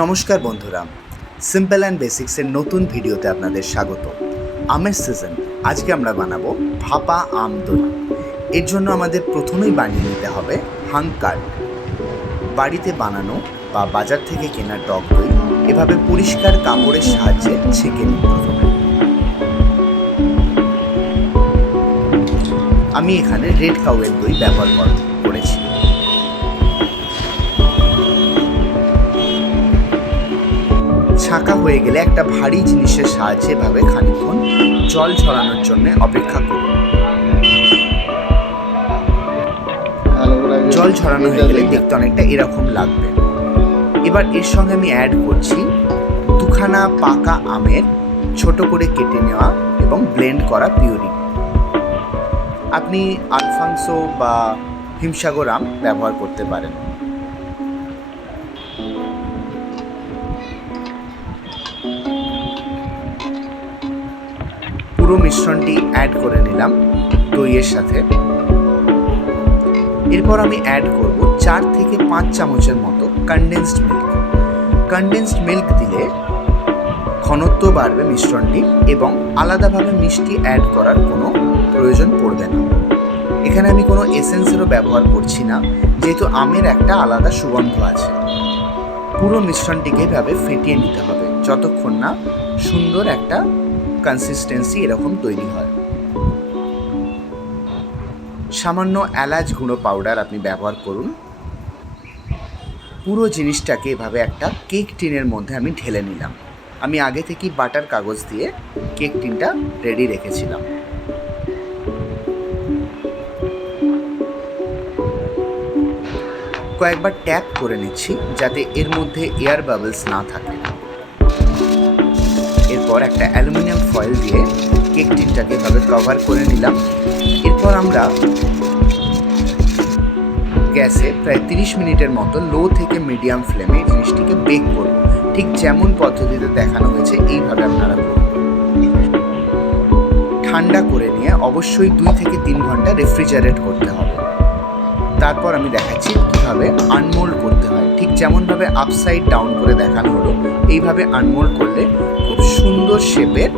নমস্কার বন্ধুরা, simple and বেসিক্সের নতুন ভিডিওতে আপনাদের স্বাগত। আমের সিজন, আজকে আমরা বানাবো ভাপা আম দই। এর জন্য আমাদের প্রথমেই বানিয়ে নিতে হবে হাং কার্ড। বাড়িতে বানানো বা বাজার থেকে কেনা টক দই এভাবে পরিষ্কার কাপড়ের সাহায্যে ছেঁকে নিন প্রথমে। আমি এখানে রেড কাউয়ের দই ব্যবহার করেছি। ছাঁকা হয়ে গেলে একটা ভারী জিনিসের সাহায্যে এভাবে খানিকক্ষণ জল ঝরানোর জন্য অপেক্ষা করুন। জল ঝরানো হয়ে গেলে দেখতে অনেকটা এরকম লাগবে। এবার এর সঙ্গে আমি অ্যাড করছি দুখানা পাকা আমের ছোট করে কেটে নেওয়া এবং ব্লেন্ড করা পিউরি। আপনি আলফানসো বা হিমসাগর আম ব্যবহার করতে পারেন। পুরো মিশ্রণটি অ্যাড করে নিলাম দইয়ের সাথে। এরপর আমি অ্যাড করব 4 থেকে 5 চামচের মতো কনডেন্সড মিল্ক। কনডেন্সড মিল্ক দিলে ঘনত্ব বাড়বে মিশ্রণটির এবং আলাদাভাবে মিষ্টি অ্যাড করার কোনো প্রয়োজন পড়বে না। এখানে আমি কোনো এসেন্সেরও ব্যবহার করছি না, যেহেতু আমের একটা আলাদা সুগন্ধ আছে। পুরো মিশ্রণটিকে এভাবে ফেটিয়ে নিতে হবে যতক্ষণ না সুন্দর একটা কনসিস্টেন্সি এরকম তৈরি হয়। সামান্য এলাচ গুঁড়ো পাউডার আপনি ব্যবহার করুন। পুরো জিনিসটাকে এভাবে একটা কেক টিনের মধ্যে আমি ঢেলে নিলাম। আমি আগে থেকেই বাটার কাগজ দিয়ে কেক টিনটা রেডি রেখেছিলাম। কয়েকবার ট্যাপ করে নিচ্ছি যাতে এর মধ্যে এয়ার বাবলস না থাকে। এরপর একটা অ্যালুমিনিয়াম ফয়েল দিয়ে কেক টিনটাকে এভাবে কভার করে নিলাম। এরপর আমরা গ্যাসে প্রায় 30 মিনিটের মতো লো থেকে মিডিয়াম ফ্লেমে জিনিসটিকে বেক করব। ঠিক যেমন পদ্ধতিতে দেখানো হয়েছে এইভাবে আপনারা করুন। ঠান্ডা করে নিয়ে অবশ্যই 2 থেকে 3 ঘন্টা রেফ্রিজারেট করতে হবে। তারপর আমি দেখাচ্ছি কীভাবে আনমোল্ড করতে হয়। ঠিক যেমনভাবে আপসাইড ডাউন করে দেখানো হলো, এইভাবে আনমোল্ড করলে খুব সুন্দর শেপের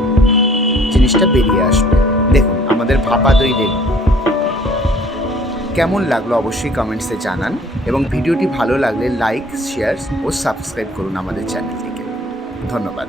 জিনিসটা বেরিয়ে আসবে। দেখুন আমাদের ভাপা দই রেডি। কেমন লাগলো অবশ্যই কমেন্টসে জানান এবং ভিডিওটি ভালো লাগলে লাইক, শেয়ার ও সাবস্ক্রাইব করুন আমাদের চ্যানেলটিকে। ধন্যবাদ।